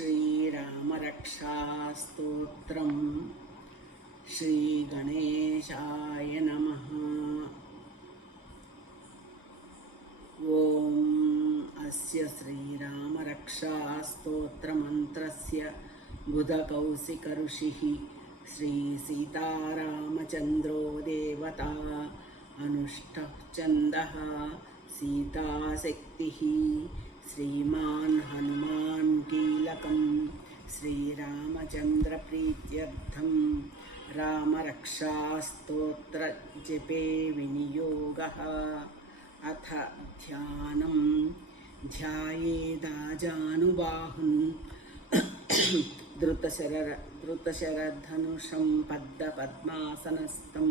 श्रीरामरक्षास्तोत्रम् श्रीगणेशाय नमः। ॐ अस्य श्रीरामरक्षास्तोत्रमन्त्रस्य बुधकौशिकऋषिः श्रीसीतारामचन्द्रो देवता अनुष्ठः छन्दः सीताशक्तिः श्रीमान् हनुमान् कीलकं श्रीरामचन्द्रप्रीत्यर्थं रामरक्षास्तोत्रजपे विनियोगः। अथ ध्यानं ध्यायेदाजानुबाहुं धृतशरधनुषं पद्मपद्मासनस्थं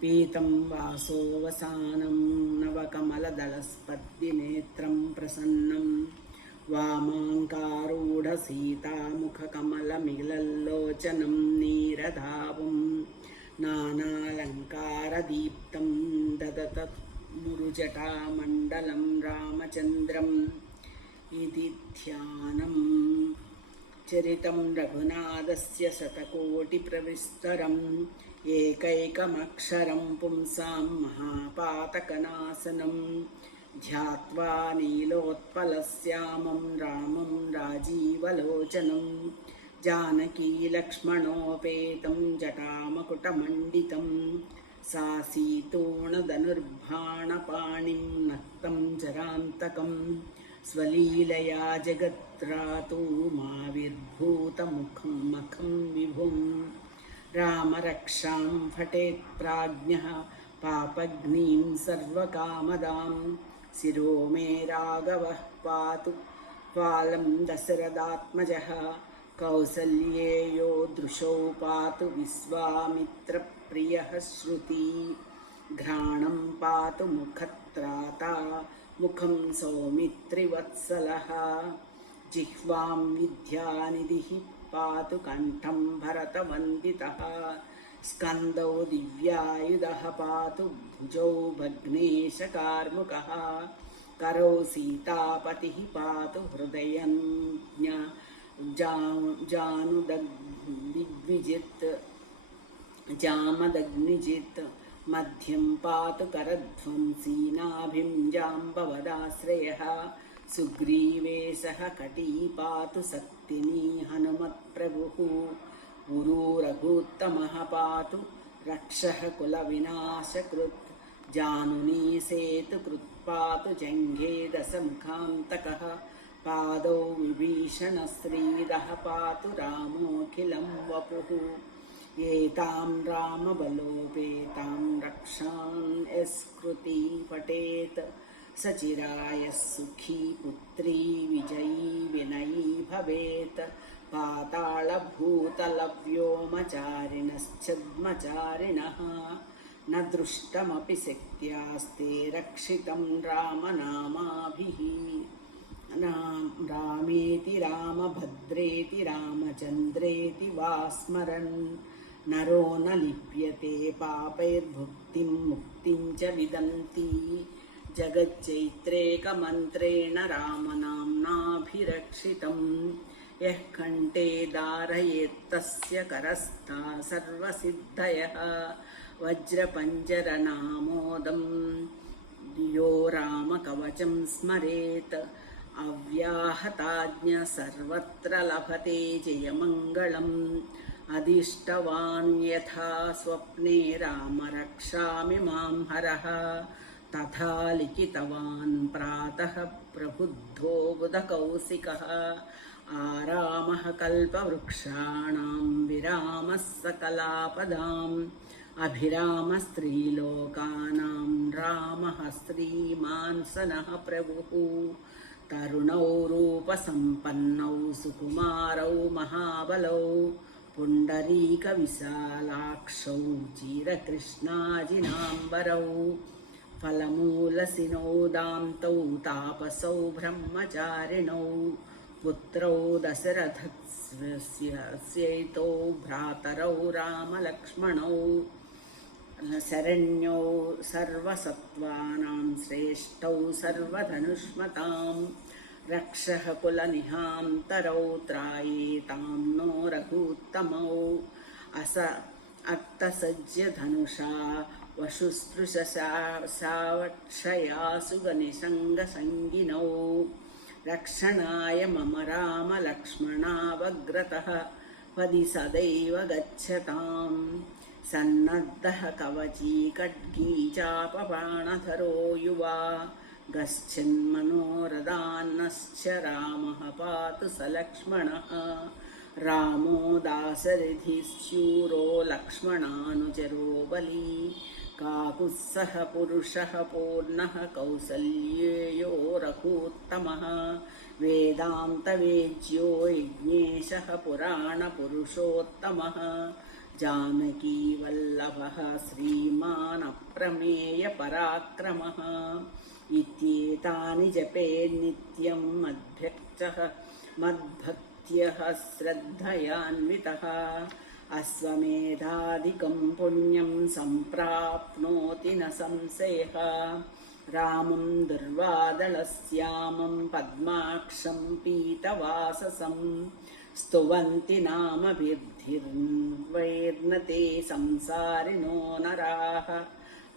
पीतं वासोवसानं नवकमलदलस्पर्धिनेत्रं प्रसन्नं वामाङ्कारूढसीतामुखकमलमिलल्लोचनं नीरदावं नानालङ्कारदीप्तं ददतमुरुजटामण्डलं रामचन्द्रम् इति ध्यानं। चरितं रघुनाथस्य शतकोटिप्रविस्तरम् एकैकमक्षरं पुंसां महापातकनाशनं ध्यात्वा नीलोत्पलश्यामं रामं राजीवलोचनं जानकीलक्ष्मणोपेतं जटामकुटमण्डितं सासीतोणधनुर्बाणपाणिं नक्तं जरान्तकं स्वलीलया जगत्रातु माविर्भूतमुखं मखं विभुं रामरक्षां फटेत् प्राज्ञः पापग्नीं सर्वकामदां शिरो मे राघवः पातु पालं दशरथात्मजः कौसल्येयो दृशौ पातु विश्वामित्रप्रियः श्रुति घ्राणं पातु मुखत्राता मुखं सौमित्रिवत्सलः जिह्वां विद्यानिधिः पातु कण्ठं भरतवन्दितः स्कन्दौ दिव्यायुधः पातु भुजौ भग्नेशकार्मुकः करौ सीतापतिः पातु हृदयं जामदग्निजित् मध्यं पातु करध्वंसी नाभिं जाम्बवदाश्रयः सुग्रीवेशः कटी पातु सक्तिनी हनुमत्प्रभुः उरू रघुत्तमः पातु रक्षः कुलविनाशकृत् जानुनी सेतुकृत् पातु जङ्घे दशमुखान्तकः पादौ विभीषणश्रीदः पातु रामोऽखिलं वपुः एतां रामबलोपेतां रक्षान् यस्कृती पठेत् सचिराय सुखी पुत्री विजयी विनयी भवेत् पातालभूतलव्योमचारिणश्छद्मचारिणः न दृष्टमपि शक्त्यास्ते रक्षितं रामनामाभिः रामेति रामभद्रेति रामचन्द्रेति वा स्मरन् नरो न लिप्यते पापैर्भुक्तिं मुक्तिं च विदन्ति जगच्चैत्रेकमन्त्रेण रामनाम्नाभिरक्षितं यः कण्ठे धारयेत्तस्य करस्था सर्वसिद्धयः वज्रपञ्जरनामोदं यो रामकवचं स्मरेत् अव्याहताज्ञ सर्वत्र लभते जयमङ्गलम् अदिष्टवान् यथा स्वप्ने राम रक्षामि मां हरः तथा लिखितवान् प्रातः प्रबुद्धो बुधकौशिकः आरामः कल्पवृक्षाणां विरामः सकलापदाम् अभिरामस्त्रीलोकानां रामः श्रीमान् सनः प्रभुः तरुणौ रूपसम्पन्नौ सुकुमारौ महाबलौ पुण्डरीकविशालाक्षौ चिरकृष्णाजिनाम्बरौ फलमूलसिनौ दान्तौ तापसौ ब्रह्मचारिणौ पुत्रौ दशरथस्यैतौ भ्रातरौ रामलक्ष्मणौ शरण्यौ सर्वसत्त्वानां श्रेष्ठौ सर्वधनुष्मतां रक्षः कुलनिहान्तरौ त्रायेतां नो रघूत्तमौ अर्थसज्यधनुषा वशुस्पृशसा सावक्षया सुगनिसङ्गसङ्गिनौ रक्षणाय मम रामलक्ष्मणावग्रतः पदि सदैव गच्छताम् सन्नद्धः कवची खड्गी चापबाणधरो युवा गच्छन्मनोरथान्नश्च रामः पातु स लक्ष्मणः रामो दाशरथिश्चूरो लक्ष्मणानुचरो बली काकुत्सः पुरुषः पूर्णः कौसल्येयो रघूत्तमः वेदान्तवेद्यो यज्ञेशः पुराणपुरुषोत्तमः जानकीवल्लभः श्रीमान् अप्रमेयपराक्रमः इत्येतानि जपेन्नित्यं मद्भक्त्यः श्रद्धयान्वितः अश्वमेधादिकं पुण्यं सम्प्राप्नोति न संशयः रामं दुर्वादलश्यामं पद्माक्षं पीतवाससं स्तुवन्ति नामभिर्धिर्वैर्नते संसारिणो नराः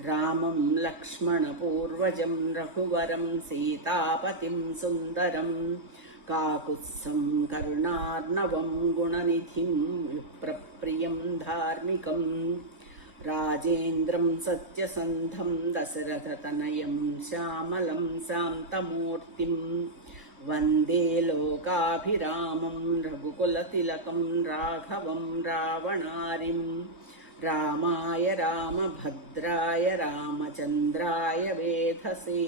रामं लक्ष्मणपूर्वजं रघुवरं सीतापतिं सुन्दरं काकुत्स्थं करुणार्णवं गुणनिधिं विप्रप्रियं धार्मिकं राजेन्द्रं सत्यसन्धं दशरथतनयं श्यामलं शान्तमूर्तिं वन्दे लोकाभिरामं रघुकुलतिलकं राघवं रावणारिं रामाय रामभद्राय रामचन्द्राय वेधसे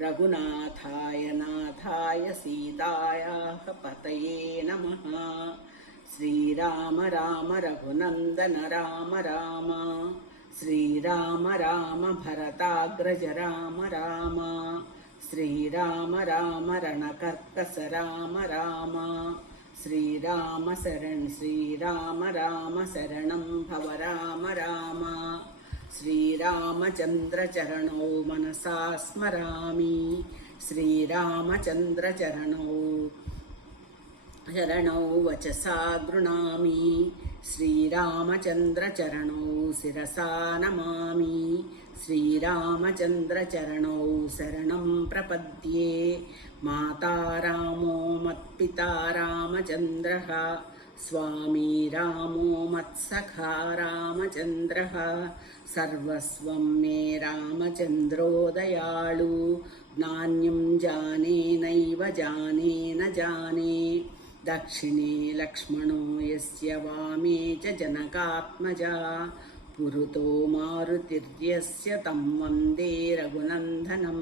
रघुनाथाय नाथाय सीतायाः पतये नमः श्रीराम राम रघुनन्दन राम राम श्रीराम राम भरताग्रज राम राम श्रीराम राम रणकर्कस राम राम श्रीराम राम शरणं भव राम राम श्रीरामचन्द्रचरणौ मनसा स्मरामि श्रीरामचन्द्रचरणौ वचसा गृह्णामि श्रीरामचन्द्रचरणौ शिरसा नमामि श्रीरामचन्द्रचरणौ शरणं प्रपद्ये माता रामो मत्पिता रामचन्द्रः स्वामी रामो मत्सखा रामचन्द्रः सर्वस्वं मे रामचन्द्रो दयाळु नान्यं जाने नैव जाने न जाने दक्षिणे लक्ष्मणो यस्य वामे च जनकात्मजा पुरुतो मारुतिर्यस्य तं वन्दे रघुनन्दनं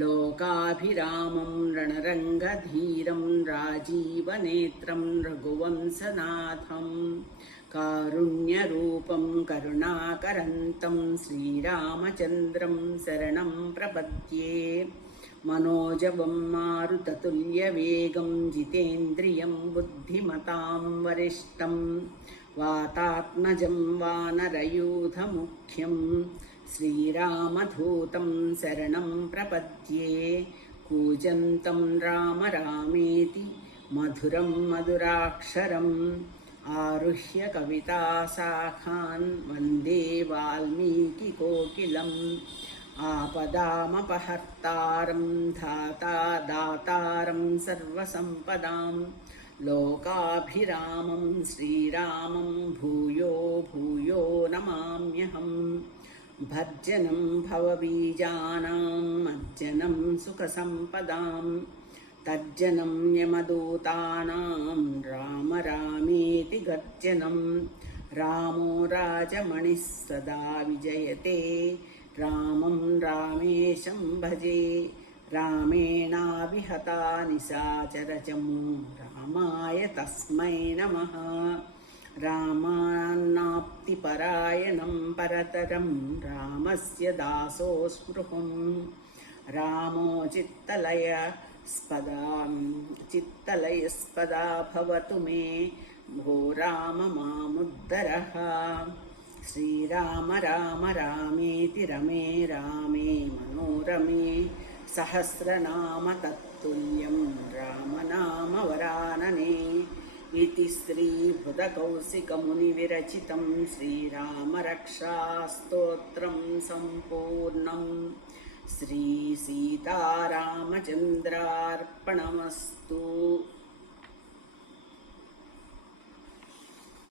लोकाभिरामं रणरङ्गधीरं राजीवनेत्रं रघुवंशनाथं कारुण्यरूपं करुणाकरन्तं श्रीरामचन्द्रं शरणं प्रपद्ये मनोजवं मारुततुल्यवेगं जितेन्द्रियं बुद्धिमतां वरिष्ठं वातात्मजं वानरयूथमुख्यं श्रीरामधूतं शरणं प्रपद्ये कूजन्तं राम रामेति मधुरं मधुराक्षरम् आरुह्य कविताशाखान् वन्दे वाल्मीकिकोकिलम् आपदामपहर्तारं दातारं सर्वसम्पदां लोकाभिरामं श्रीरामं भूयो भूयो नमाम्यहम् भर्जनं भवबीजानां मज्जनं सुखसम्पदां तज्जनं यमदूतानां राम रामेति गर्जनं रामो राजमणिः सदा विजयते रामं रामेशं भजे रामेणाभिहता निशाचरचमू रामाय तस्मै नमः रामान्नाप्तिपरायणं परतरं रामस्य दासोऽस्मृहं रामो चित्तलयस्पदा भवतु मे भो राम मामुद्धरः श्रीराम राम रामेति रमे रामे मनोरमे सहस्रनाम तत् तुल्यं रामनामवरानने। इति श्रीभृतकौशिकमुनिविरचितं श्रीरामरक्षास्तोत्रं सम्पूर्णम्। श्रीसीतारामचन्द्रार्पणमस्तु।